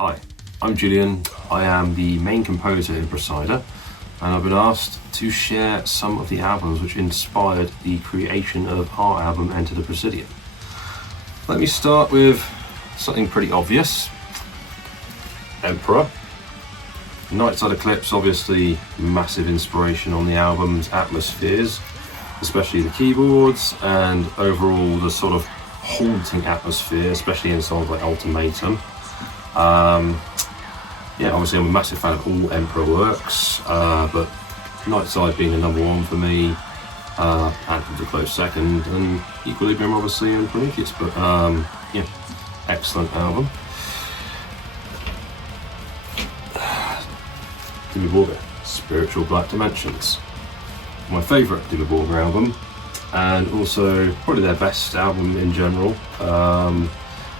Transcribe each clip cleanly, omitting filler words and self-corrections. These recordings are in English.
Hi, I'm Julian. I am the main composer in Praesider, and I've been asked to share some of the albums which inspired the creation of our album Enter the Praesidium. Let me start with something pretty obvious. Emperor. Nightside Eclipse, obviously massive inspiration on the album's atmospheres, especially the keyboards and overall the sort of haunting atmosphere, especially in songs like Ultimatum. Obviously I'm a massive fan of all Emperor works, but Nightside being the number one for me, Anthem's a close second, and Equilibrium obviously and Prometheus, but excellent album. Dimmu Borgir, Spiritual Black Dimensions. My favourite Dimmu Borgir album, and also probably their best album in general.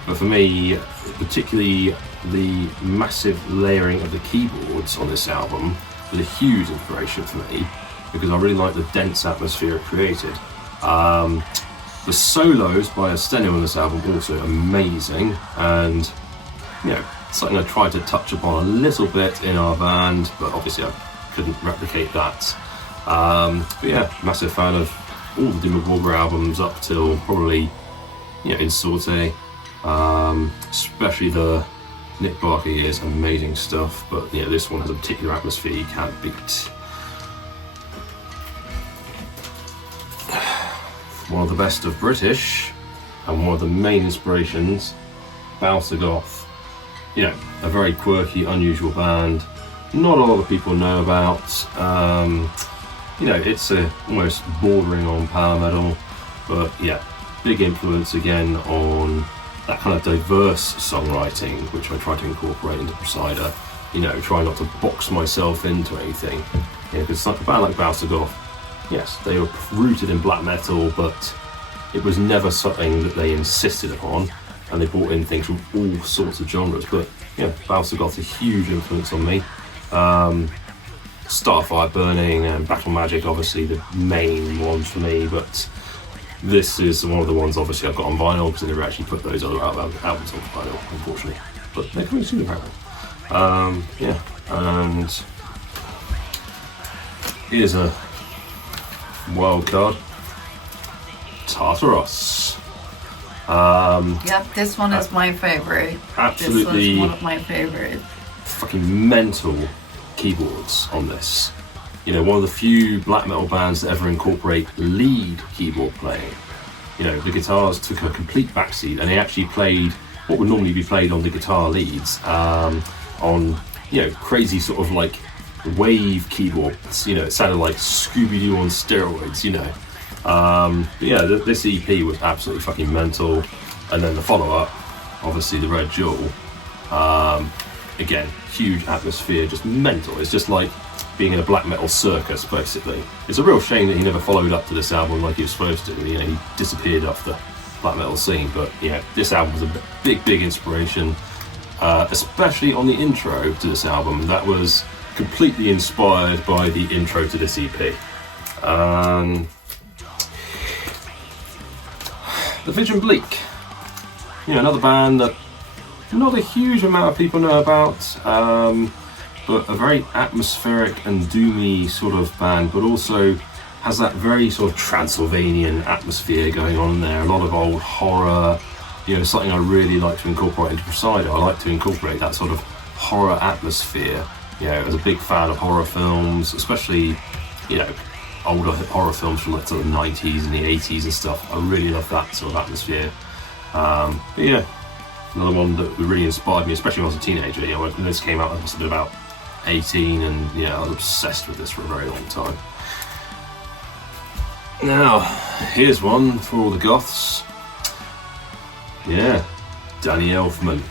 But for me, particularly the massive layering of the keyboards on this album was a huge inspiration for me, because I really like the dense atmosphere it created. The solos by Astenio on this album also amazing, and something I tried to touch upon a little bit in our band, but obviously I couldn't replicate that. Massive fan of all the Dimmu Borgir albums up till probably In Sorte, especially the Nick Barker years, amazing stuff, but this one has a particular atmosphere you can't beat. One of the best of British, and one of the main inspirations, Balsagoth. A very quirky, unusual band. Not a lot of people know about. It's almost bordering on power metal, but big influence again on that kind of diverse songwriting, which I try to incorporate into Praesider. Try not to box myself into anything. Because a band like Balsagoth, yes, they were rooted in black metal, but it was never something that they insisted upon, and they brought in things from all sorts of genres. But Balsagoth's a huge influence on me. Starfire Burning and Battle Magic, obviously the main ones for me, but this is one of the ones obviously I've got on vinyl, because I never actually put those other albums on vinyl, unfortunately. But they're coming soon apparently. And here's a wild card. Tartaros. This one is my favorite. Absolutely. This was one of my favorites. Fucking mental keyboards on this. One of the few black metal bands that ever incorporate lead keyboard playing. The guitars took a complete backseat, and they actually played what would normally be played on the guitar leads on crazy sort of like wave keyboards. It sounded like Scooby-Doo on steroids. This EP was absolutely fucking mental, and then the follow-up, obviously the Red Jewel. Again, huge atmosphere, just mental. It's just like being in a black metal circus, basically. It's a real shame that he never followed up to this album like he was supposed to. He disappeared off the black metal scene, but this album was a big inspiration, especially on the intro to this album. That was completely inspired by the intro to this EP. The Vision Bleak, another band that not a huge amount of people know about, but a very atmospheric and doomy sort of band, but also has that very sort of Transylvanian atmosphere going on in there. A lot of old horror, something I really like to incorporate into Praesider. I like to incorporate that sort of horror atmosphere. As a big fan of horror films, especially, older horror films from like sort of the 90s and the 80s and stuff. I really love that sort of atmosphere. Another one that really inspired me, especially when I was a teenager. When this came out, I must have been about 18, and I was obsessed with this for a very long time. Now, here's one for all the goths. Danny Elfman.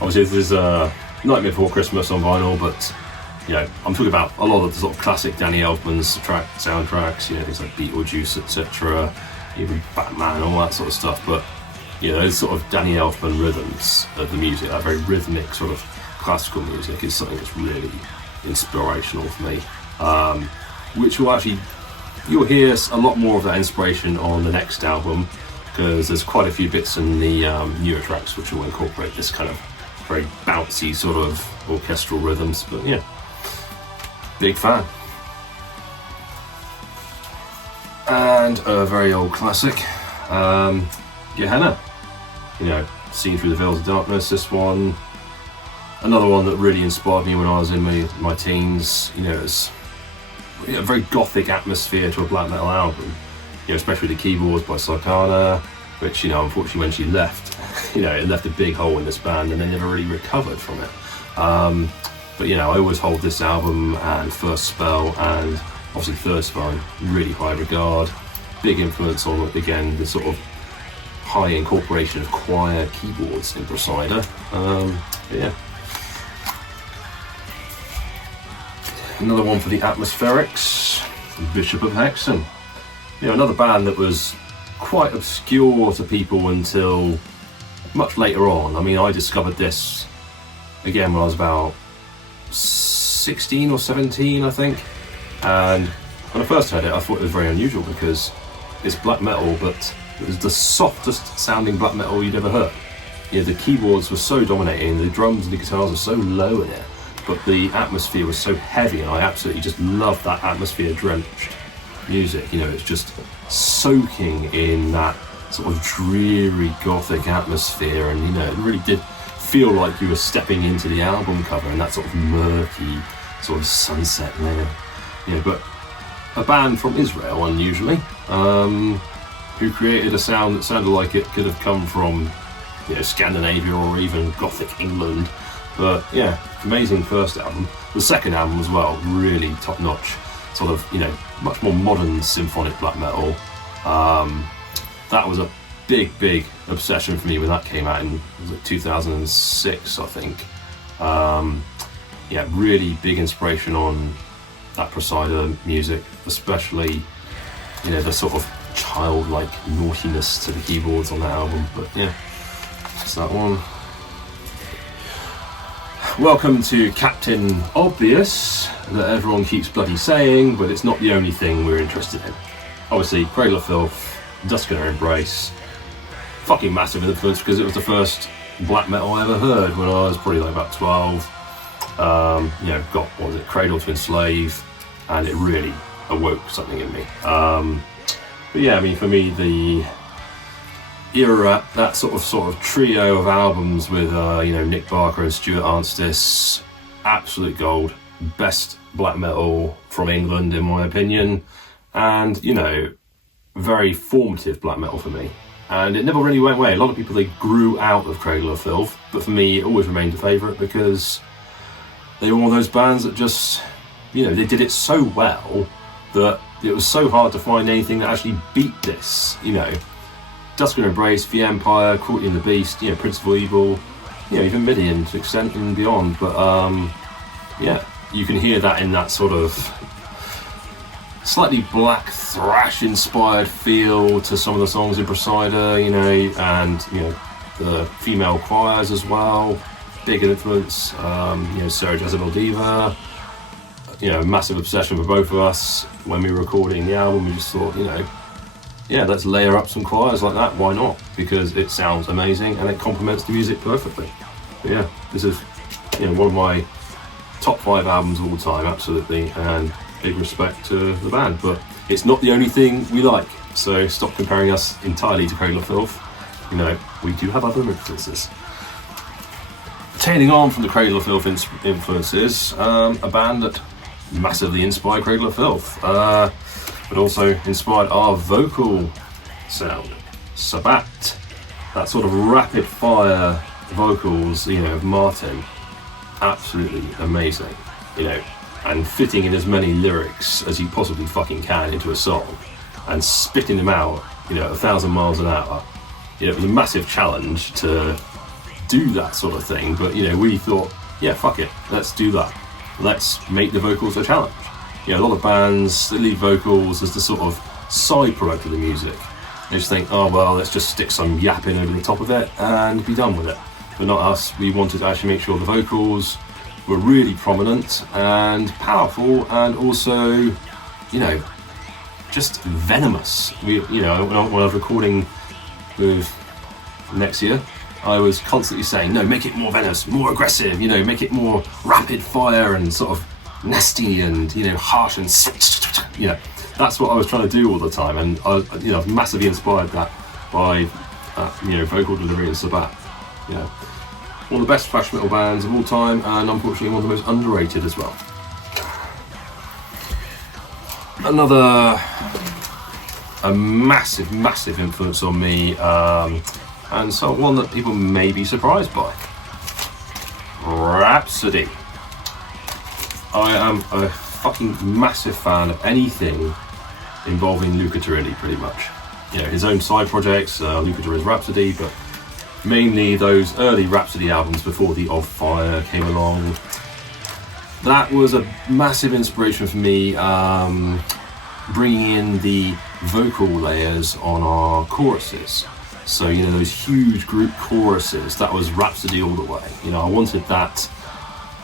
Obviously, this is Nightmare Before Christmas on vinyl, but I'm talking about a lot of the sort of classic Danny Elfman's soundtracks, things like Beetlejuice, etc., even Batman, all that sort of stuff. But those sort of Danny Elfman rhythms of the music, that very rhythmic sort of classical music, is something that's really inspirational for me. Which you'll hear a lot more of that inspiration on the next album, because there's quite a few bits in the newer tracks which will incorporate this kind of very bouncy sort of orchestral rhythms, but yeah, big fan. And a very old classic, Gehenna, Seen Through the Veils of Darkness. This one, another one that really inspired me when I was in my teens. It's a very gothic atmosphere to a black metal album, especially the keyboards by Sarkana, which, unfortunately when she left, it left a big hole in this band and they never really recovered from it. But I always hold this album and First Spell and obviously Third Spell in really high regard. Big influence on, again, the sort of high incorporation of choir keyboards in Praesider. Yeah. Another one for the atmospherics, Bishop of Hexen. Another band that was quite obscure to people until much later on. I mean, I discovered this again when I was about 16 or 17, I think. And when I first heard it, I thought it was very unusual because it's black metal, but it was the softest sounding black metal you'd ever heard. The keyboards were so dominating, the drums and the guitars were so low in it, but the atmosphere was so heavy, and I absolutely just loved that atmosphere-drenched music. It's just soaking in that sort of dreary gothic atmosphere, and it really did feel like you were stepping into the album cover and that sort of murky sort of sunset layer. But a band from Israel, unusually, who created a sound that sounded like it could have come from Scandinavia or even Gothic England. But yeah, amazing first album. The second album as well, really top-notch, sort of, much more modern symphonic black metal. That was a big obsession for me when that came out in 2006, I think. Yeah, really big inspiration on that Praesider music, especially, the sort of childlike naughtiness to the keyboards on that album. But yeah, that's that one. Welcome to Captain Obvious, that everyone keeps bloody saying, but it's not the only thing we're interested in. Obviously, Cradle of Filth, Dusk and Embrace, fucking massive influence because it was the first black metal I ever heard when I was probably like about 12. Got, Cradle to Enslave, and it really awoke something in me. But yeah, I mean, for me, the era, that sort of trio of albums with Nick Barker and Stuart Arnstis, absolute gold, best black metal from England in my opinion, and very formative black metal for me. And it never really went away. A lot of people, they grew out of Cradle of Filth, but for me it always remained a favourite because they were one of those bands that just, they did it so well that it was so hard to find anything that actually beat this. Dusk and Embrace, The Empire, Cruelty and the Beast, Principal Evil, even Midian to extent and beyond. But yeah, you can hear that in that sort of slightly black thrash inspired feel to some of the songs in Praesider, and the female choirs as well, big influence. Sarah Jezebel Diva, massive obsession for both of us when we were recording the album. We just thought, yeah, let's layer up some choirs like that, why not? Because it sounds amazing and it complements the music perfectly. But yeah, this is one of my top 5 albums of all time, absolutely, and big respect to the band. But it's not the only thing we like, so stop comparing us entirely to Cradle of Filth. We do have other influences. Tailing on from the Cradle of Filth influences, a band that massively inspired Cradle of Filth, but also inspired our vocal sound, Sabbat. That sort of rapid fire vocals, of Martin, absolutely amazing, and fitting in as many lyrics as you possibly fucking can into a song and spitting them out, 1,000 miles an hour. It was a massive challenge to do that sort of thing, but we thought, yeah, fuck it, let's do that. Let's make the vocals a challenge. A lot of bands that leave vocals as the sort of side product of the music. They just think, oh well, let's just stick some yapping over the top of it and be done with it. But not us. We wanted to actually make sure the vocals were really prominent and powerful, and also, just venomous. When I was recording with Nexziya, I was constantly saying, no, make it more venomous, more aggressive, you know, make it more rapid fire and sort of nasty and, you know, harsh and, you know, that's what I was trying to do all the time. And I, you know, I've massively inspired that by, you know, vocal delivery and Sabat. You know, one of the best thrash metal bands of all time, and unfortunately one of the most underrated as well. Another a massive influence on me, and so one that people may be surprised by. Rhapsody. I am a fucking massive fan of anything involving Luca Turilli, pretty much. You know, his own side projects, Luca Turilli's Rhapsody, but mainly those early Rhapsody albums before the Of Fire came along. That was a massive inspiration for me, bringing in the vocal layers on our choruses. So, you know, those huge group choruses, that was Rhapsody all the way. You know, I wanted that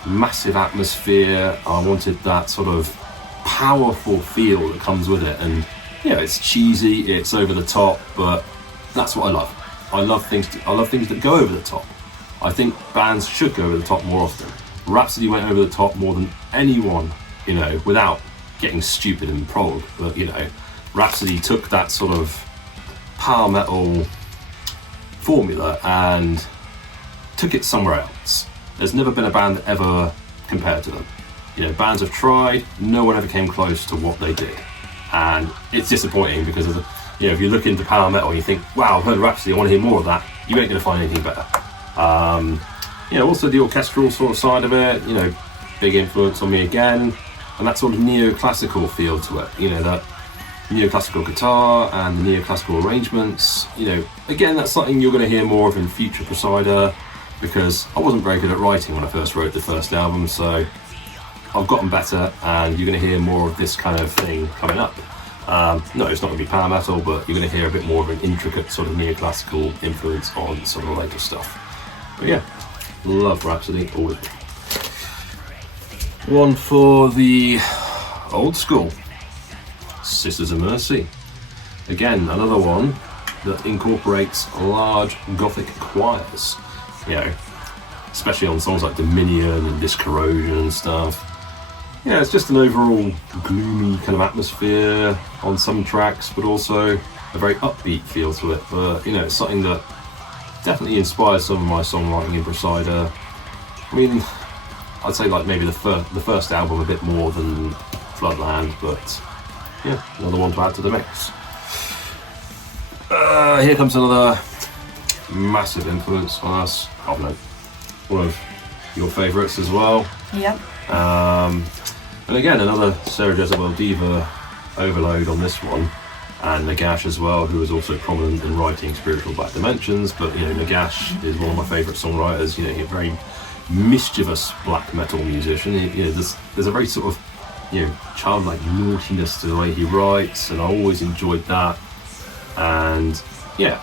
massive atmosphere, I wanted that sort of powerful feel that comes with it. And, you know, it's cheesy, it's over the top, but that's what I love. I love things that go over the top. I think bands should go over the top more often. Rhapsody went over the top more than anyone, you know, without getting stupid and prog, but, you know, Rhapsody took that sort of power metal formula and took it somewhere else. There's never been a band that ever compared to them. You know, bands have tried, no one ever came close to what they did. And it's disappointing because, you know, if you look into power metal and you think, wow, I've heard Rhapsody, I want to hear more of that, you ain't going to find anything better. You know, also the orchestral sort of side of it, you know, big influence on me again, and that sort of neoclassical feel to it, you know, that neoclassical guitar and the neoclassical arrangements. You know, again, that's something you're going to hear more of in future Praesider, because I wasn't very good at writing when I first wrote the first album, so I've gotten better, and you're going to hear more of this kind of thing coming up. No, it's not going to be power metal, but you're going to hear a bit more of an intricate sort of neoclassical influence on some of the later stuff. But yeah, love Rhapsody, always. One for the old school, Sisters of Mercy. Again, another one that incorporates large Gothic choirs, you know, especially on songs like Dominion and This Corrosion and stuff. Yeah, it's just an overall gloomy kind of atmosphere on some tracks, but also a very upbeat feel to it. But, you know, it's something that definitely inspires some of my songwriting in Praesider. I mean, I'd say like maybe the first album a bit more than Floodland, but yeah, another one to add to the mix. Here comes another massive influence on us. Oh no, one of your favourites as well. Yep. And again, another Sarah Jezebel Diva overload on this one, and Nagash as well, who is also prominent in writing Spiritual Black Dimensions. But, you know, Nagash is one of my favourite songwriters. You know, he's a very mischievous black metal musician. You know, there's a very sort of, you know, childlike naughtiness to the way he writes, and I always enjoyed that. And yeah,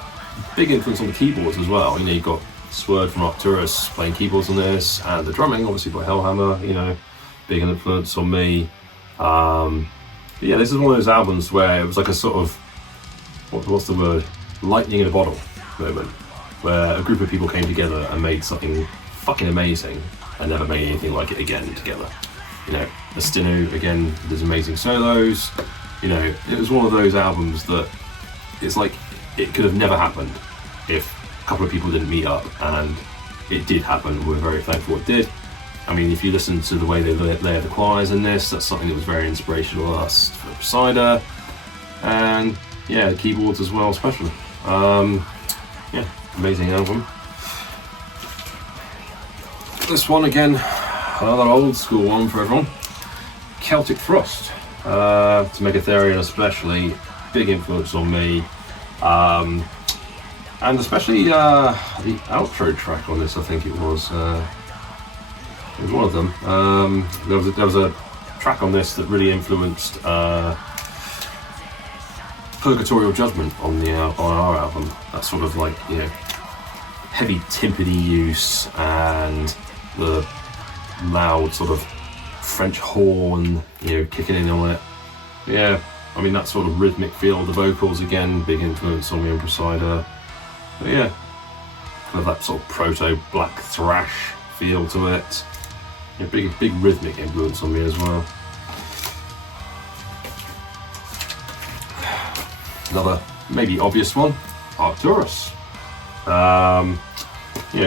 big influence on the keyboards as well. You know, you've got Sword from Arcturus playing keyboards on this, and the drumming obviously by Hellhammer, you know, big influence on me. But yeah, this is one of those albums where it was like a sort of, what's the word, lightning in a bottle moment, where a group of people came together and made something fucking amazing and never made anything like it again together. You know, Astinu, again, there's amazing solos. You know, it was one of those albums that it's like it could have never happened if a couple of people didn't meet up, and it did happen. We're very thankful it did. I mean, if you listen to the way they layer the choirs in this, that's something that was very inspirational to us for Praesider, and yeah, keyboards as well, especially. Yeah, amazing album. This one again, another old school one for everyone. Celtic Frost, to Megatherion especially, big influence on me, and especially the outro track on this. I think it was one of them. There was a track on this that really influenced Purgatorial Judgment on our album. That sort of like, you know, heavy timpani use and the loud sort of French horn, you know, kicking in on it. Yeah, I mean, that sort of rhythmic feel, the vocals again, big influence on me and Praesider. But yeah, kind of that sort of proto black thrash feel to it. Big rhythmic influence on me as well. Another maybe obvious one, Arcturus.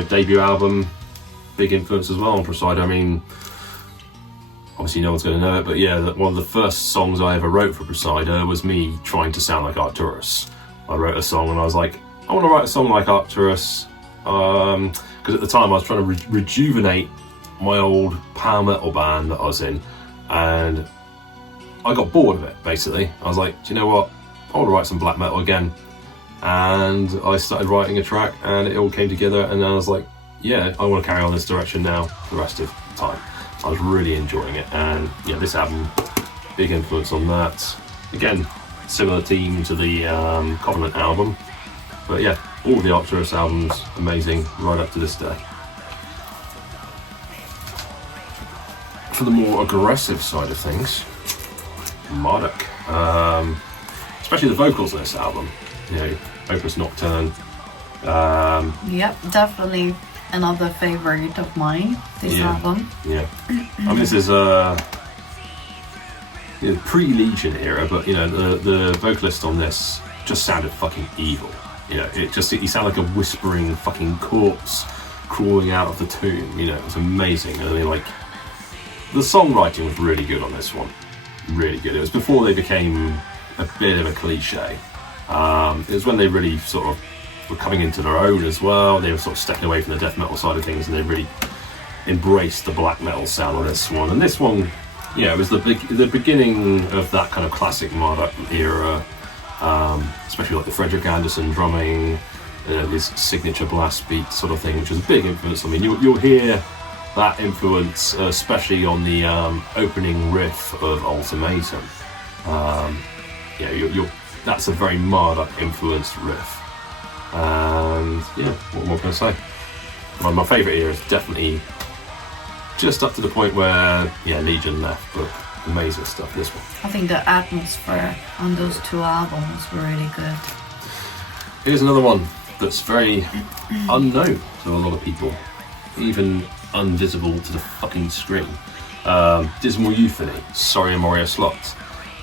Debut album, big influence as well on Praesider. I mean, obviously no one's going to know it, but yeah, one of the first songs I ever wrote for Praesider was me trying to sound like Arcturus. I wrote a song and I was like, I want to write a song like Arcturus, because at the time I was trying to rejuvenate my old power metal band that I was in, and I got bored of it, basically. I was like, do you know what, I want to write some black metal again. And I started writing a track and it all came together, and I was like, yeah, I want to carry on this direction now for the rest of the time. I was really enjoying it, and yeah, this album, big influence on that. Again, similar theme to the Covenant album, but yeah, all the Arcturus albums, amazing, right up to this day. For the more aggressive side of things, Marduk, especially the vocals on this album, Opus Nocturne. Yep, definitely another favorite of mine, this album. Yeah, I mean, this is pre-Legion era, but the vocalist on this just sounded fucking evil. He sounded like a whispering fucking corpse crawling out of the tomb. It was amazing. I mean, like, the songwriting was really good on this one, really good. It was before they became a bit of a cliche. It was when they really sort of were coming into their own as well. They were sort of stepping away from the death metal side of things, and they really embraced the black metal sound on this one. And this one, it was the beginning of that kind of classic Marduk era, especially like the Frederick Anderson drumming, his signature blast beat sort of thing, which was a big influence. I mean, you'll hear that influence, especially on the opening riff of Ultimatum. That's a very Marduk influenced riff. And yeah, what more can I say? My favourite era is definitely just up to the point where Legion left, but amazing stuff, this one. I think the atmosphere on those two albums were really good. Here's another one that's very unknown to a lot of people, even invisible to the fucking screen. Dismal Euphony, Sorry Amoria Slot.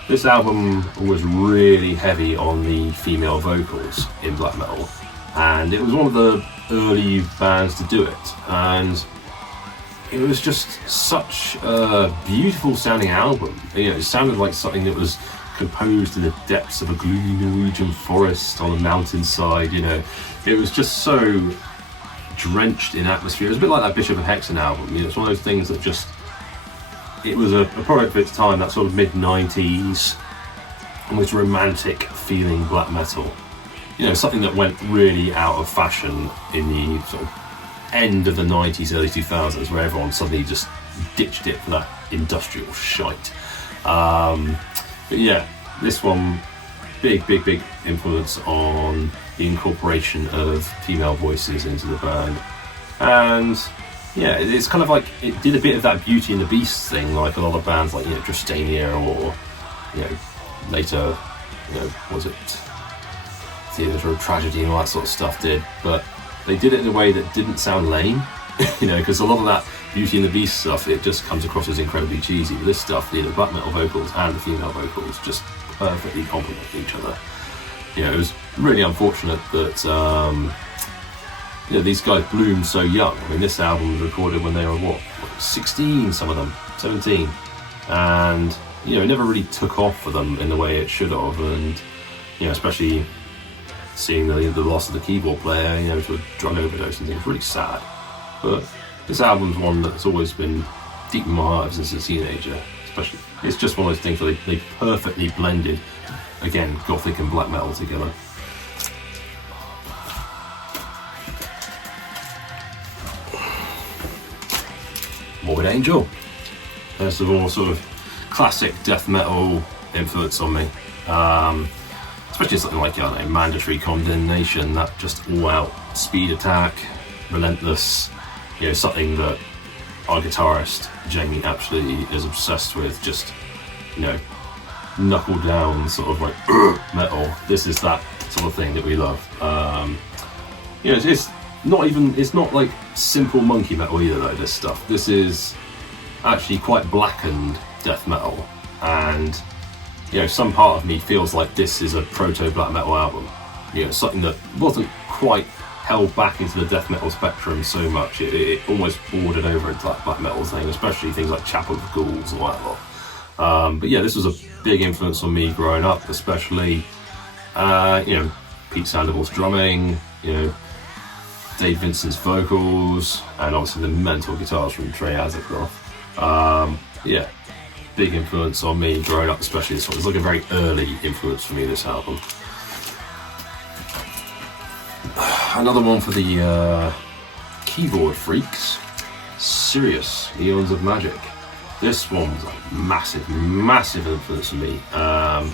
This album was really heavy on the female vocals in black metal, and it was one of the early bands to do it, and it was just such a beautiful sounding album. It sounded like something that was composed in the depths of a gloomy Norwegian forest on a mountainside. It was just so drenched in atmosphere. It was a bit like that Bishop of Hexen album. It's one of those things that just, it was a product of its time, that sort of mid-90s, almost romantic feeling black metal. Something that went really out of fashion in the sort of end of the 90s, early 2000s, where everyone suddenly just ditched it for that industrial shite. But yeah, this one, big influence on the incorporation of female voices into the band. And yeah, it's kind of like, it did a bit of that Beauty and the Beast thing, like a lot of bands like, Drastania or, later, was it Theatre of Tragedy and all that sort of stuff did, but they did it in a way that didn't sound lame, because a lot of that Beauty and the Beast stuff, it just comes across as incredibly cheesy. But this stuff, the black metal vocals and the female vocals just perfectly complement each other. It was really unfortunate that these guys bloomed so young. I mean, this album was recorded when they were 16, some of them, 17, and it never really took off for them in the way it should have. And especially seeing the loss of the keyboard player, to a drug overdose and things, really sad. But this album's one that's always been deep in my heart since a teenager. Especially, it's just one of those things where they perfectly blended, again, gothic and black metal together. Morbid Angel. First of all, sort of classic death metal influence on me. Especially something like, Mandatory Condemnation, that just all-out speed attack, relentless, something that our guitarist, Jamie, absolutely is obsessed with, just, knuckle down, sort of like, metal. This is that sort of thing that we love. It's it's not like simple monkey metal either though, this stuff. This is actually quite blackened death metal, and some part of me feels like this is a proto black metal album. Something that wasn't quite held back into the death metal spectrum so much. It almost bordered over into that black metal thing, especially things like Chapel of the Ghouls and that lot. But yeah, this was a big influence on me growing up, especially Pete Sandoval's drumming, Dave Vincent's vocals, and obviously the mental guitars from Trey Azagloff. Big influence on me growing up, especially this one. It's like a very early influence for me, this album. Another one for the keyboard freaks, Sirius, Eons of Magic. This one was a massive influence for me as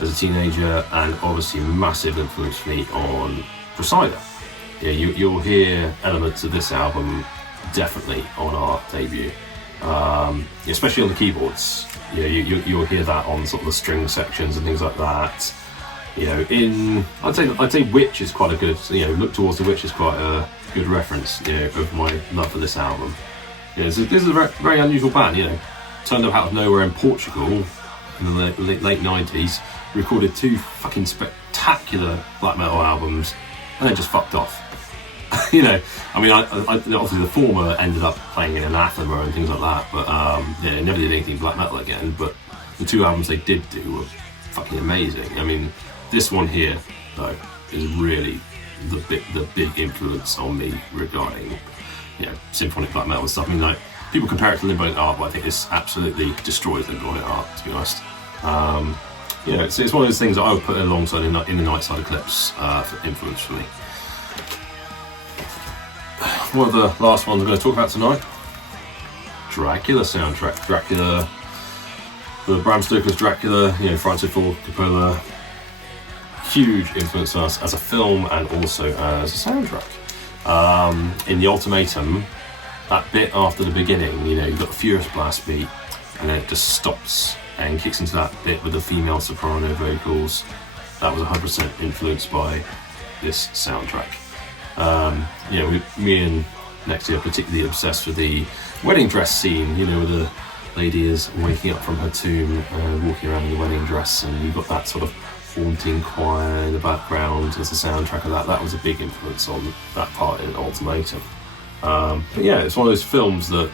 a teenager, and obviously massive influence for me on Praesider. You'll hear elements of this album definitely on our debut, especially on the keyboards. You'll hear that on sort of the string sections and things like that. I'd say Witch is quite a good. Look Towards the Witch is quite a good reference. Of my love for this album. This is a very unusual band. Turned up out of nowhere in Portugal in the late 90s. Recorded 2 fucking spectacular black metal albums, and then just fucked off. Obviously the former ended up playing in Anathema and things like that, but never did anything black metal again. But the 2 albums they did do were fucking amazing. This one here, though, is really the big influence on me regarding, symphonic black metal and stuff. People compare it to Limbo Art, but I think this absolutely destroys Limbo Art, to be honest. It's one of those things that I would put alongside in the Nightside Eclipse for influence for me. One of the last ones I'm going to talk about tonight, Dracula soundtrack. Dracula, the Bram Stoker's Dracula, Francis Ford Coppola, huge influence on us as a film and also as a soundtrack. In the Ultimatum, that bit after the beginning, you've got the Furious Blast beat, and then it just stops and kicks into that bit with the female soprano vocals. That was 100% influenced by this soundtrack. Me and Nexziya are particularly obsessed with the wedding dress scene, where the lady is waking up from her tomb and walking around in the wedding dress, and you've got that sort of haunting choir in the background as a soundtrack of that. That was a big influence on that part in Ultimatum. It's one of those films that,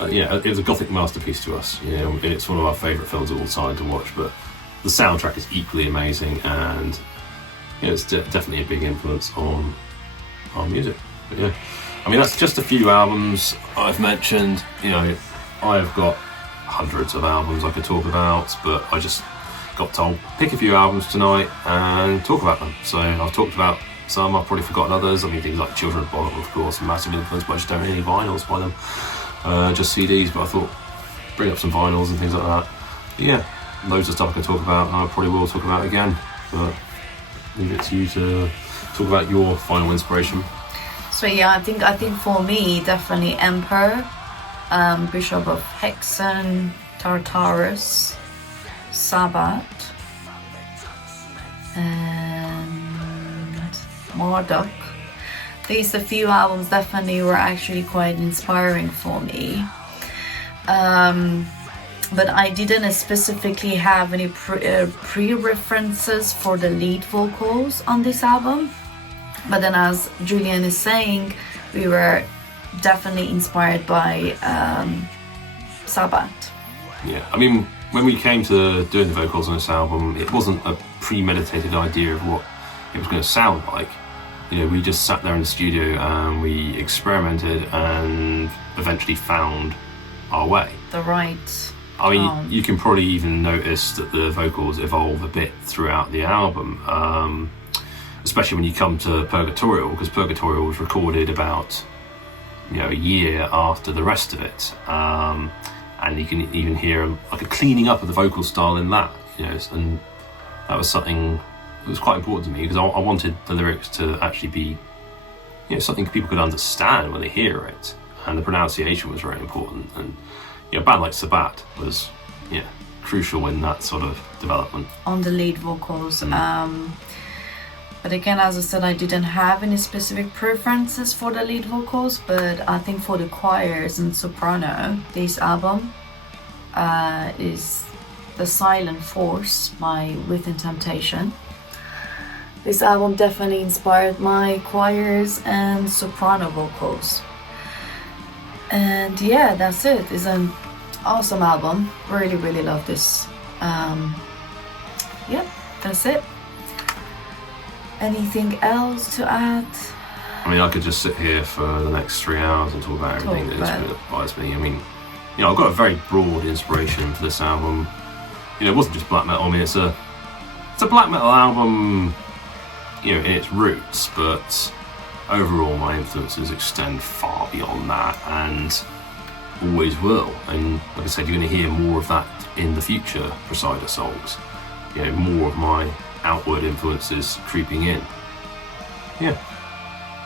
it was a gothic masterpiece to us, and it's one of our favourite films of all time to watch, but the soundtrack is equally amazing, and it's definitely a big influence on our music. But that's just a few albums I've mentioned. I've got hundreds of albums I could talk about, but I just got told pick a few albums tonight and talk about them. So I've talked about some, I've probably forgotten others. Things like Children of Bodom, of course, massive influence, but I just don't have any vinyls by them, just CDs. But I thought bring up some vinyls and things like that. Loads of stuff I can talk about, and I probably will talk about again, but leave it to you to talk about your final inspiration. So I think for me, definitely Emperor, Bishop of Hexen, Tartarus, Sabbath, and Marduk. These a few albums definitely were actually quite inspiring for me. But I didn't specifically have any pre-references for the lead vocals on this album. But then, as Julian is saying, we were definitely inspired by Sabbath. When we came to doing the vocals on this album, it wasn't a premeditated idea of what it was going to sound like. We just sat there in the studio and we experimented and eventually found our way. The right. You can probably even notice that the vocals evolve a bit throughout the album, especially when you come to Purgatorial, because Purgatorial was recorded about a year after the rest of it, and you can even hear like a cleaning up of the vocal style in that, and that was something that was quite important to me, because I wanted the lyrics to actually be something people could understand when they hear it, and the pronunciation was very important. And a band like Sabbath was crucial in that sort of development. On the lead vocals, But again, as I said, I didn't have any specific preferences for the lead vocals, but I think for the choirs and soprano, this album is The Silent Force by Within Temptation. This album definitely inspired my choirs and soprano vocals. And yeah, that's it. It's an awesome album. Really, really love this. Yep, that's it. Anything else to add? I mean, I could just sit here for the next 3 hours and talk about everything that inspires me. I mean, you know, I've got a very broad inspiration for this album. You know, it wasn't just black metal. I mean, it's a black metal album, you know, in its roots, but overall my influences extend far beyond that and always will. And like I said, you're going to hear more of that in the future Praesider songs. You know, more of my outward influences creeping in. Yeah.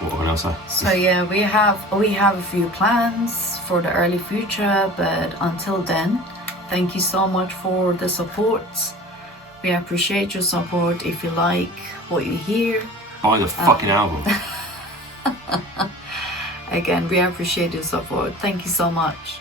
What can I say? So yeah, we have a few plans for the early future, but until then, thank you so much for the support. We appreciate your support. If you like what you hear, buy the fucking album. Again, we appreciate your support. Thank you so much.